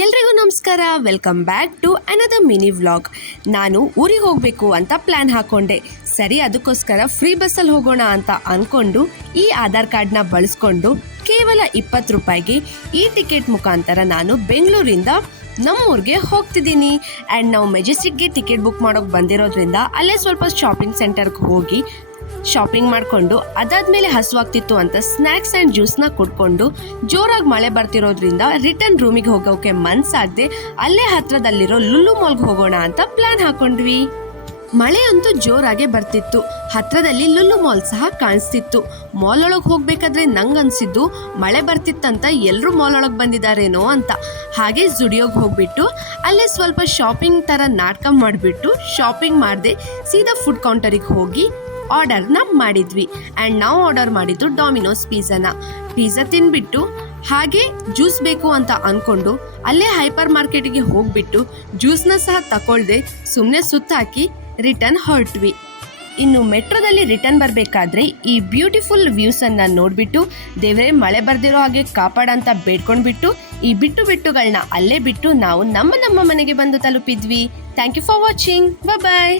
ಎಲ್ರಿಗೂ ನಮಸ್ಕಾರ. Welcome back to another mini vlog ನಾನು ಊರಿಗೆ ಹೋಗಬೇಕು ಅಂತ ಪ್ಲ್ಯಾನ್ ಹಾಕೊಂಡೆ. ಸರಿ, ಅದಕ್ಕೋಸ್ಕರ ಫ್ರೀ ಬಸ್ಸಲ್ಲಿ ಹೋಗೋಣ ಅಂತ ಅಂದ್ಕೊಂಡು ಈ ಆಧಾರ್ ಕಾರ್ಡ್ನ ಬಳಸ್ಕೊಂಡು ಕೇವಲ ಇಪ್ಪತ್ತು ರೂಪಾಯಿಗೆ ಈ ಟಿಕೆಟ್ ಮುಖಾಂತರ ನಾನು ಬೆಂಗಳೂರಿಂದ ನಮ್ಮೂರಿಗೆ ಹೋಗ್ತಿದ್ದೀನಿ. ಆ್ಯಂಡ್ ನಾವು ಮೆಜೆಸ್ಟಿಕ್ಗೆ ಟಿಕೆಟ್ ಬುಕ್ ಮಾಡೋಕೆ ಬಂದಿರೋದ್ರಿಂದ ಅಲ್ಲೇ ಸ್ವಲ್ಪ ಶಾಪಿಂಗ್ ಸೆಂಟರ್ಗೆ ಹೋಗಿ ಶಾಪಿಂಗ್ ಮಾಡಿಕೊಂಡು ಅದಾದ್ಮೇಲೆ ಹಸುವಾಗ್ತಿತ್ತು ಅಂತ ಸ್ನ್ಯಾಕ್ಸ್ ಆ್ಯಂಡ್ ಜ್ಯೂಸ್ನ ಕುಡ್ಕೊಂಡು ಜೋರಾಗಿ ಮಳೆ ಬರ್ತಿರೋದ್ರಿಂದ ರಿಟರ್ನ್ ರೂಮಿಗೆ ಹೋಗೋಕೆ ಮನ್ಸಾಗದೆ ಅಲ್ಲೇ ಹತ್ರದಲ್ಲಿರೋ ಲುಲ್ಲು ಮಾಲ್ಗೆ ಹೋಗೋಣ ಅಂತ ಪ್ಲಾನ್ ಹಾಕೊಂಡ್ವಿ. ಮಳೆ ಅಂತೂ ಜೋರಾಗೆ ಬರ್ತಿತ್ತು. ಹತ್ರದಲ್ಲಿ ಲುಲ್ಲು ಮಾಲ್ ಸಹ ಕಾಣಿಸ್ತಿತ್ತು. ಮಾಲ್ ಒಳಗೆ ಹೋಗ್ಬೇಕಾದ್ರೆ ನಂಗೆ ಅನಿಸಿದ್ದು ಮಳೆ ಬರ್ತಿತ್ತಂತ ಎಲ್ಲರೂ ಮಾಲ್ ಒಳಗೆ ಬಂದಿದ್ದಾರೇನೋ ಅಂತ. ಹಾಗೆ ಜುಡಿಯೋಗೆ ಹೋಗ್ಬಿಟ್ಟು ಅಲ್ಲೇ ಸ್ವಲ್ಪ ಶಾಪಿಂಗ್ ಥರ ನಾಟಕ ಮಾಡಿಬಿಟ್ಟು ಶಾಪಿಂಗ್ ಮಾಡದೆ ಸೀದಾ ಫುಡ್ ಕೌಂಟರಿಗೆ ಹೋಗಿ ಆರ್ಡರ್ನ ಮಾಡಿದ್ವಿ. ಆ್ಯಂಡ್ ನಾವು ಆರ್ಡರ್ ಮಾಡಿದ್ದು ಡಾಮಿನೋಸ್ ಪಿಜ್ಜಾನ ಪಿಜ್ಜಾ ತಿನ್ಬಿಟ್ಟು ಹಾಗೆ ಜ್ಯೂಸ್ ಬೇಕು ಅಂತ ಅಂದ್ಕೊಂಡು ಅಲ್ಲೇ ಹೈಪರ್ ಮಾರ್ಕೆಟಿಗೆ ಹೋಗ್ಬಿಟ್ಟು ಜ್ಯೂಸ್ನ ಸಹ ತಗೊಳ್ದೆ ಸುಮ್ಮನೆ ಸುತ್ತಾಕಿ ರಿಟರ್ನ್ ಹೊರಟ್ವಿ. ಇನ್ನು ಮೆಟ್ರೋದಲ್ಲಿ ರಿಟರ್ನ್ ಬರಬೇಕಾದ್ರೆ ಈ ಬ್ಯೂಟಿಫುಲ್ ವ್ಯೂಸನ್ನು ನೋಡಿಬಿಟ್ಟು ದೇವರೇ ಮಳೆ ಬರ್ದಿರೋ ಹಾಗೆ ಕಾಪಾಡಂತ ಬೇಡ್ಕೊಂಡ್ಬಿಟ್ಟು ಈ ಬಿಟ್ಟು ಬಿಟ್ಟುಗಳನ್ನ ಅಲ್ಲೇ ಬಿಟ್ಟು ನಾವು ನಮ್ಮ ನಮ್ಮ ಮನೆಗೆ ಬಂದು ತಲುಪಿದ್ವಿ. Thank you for watching bye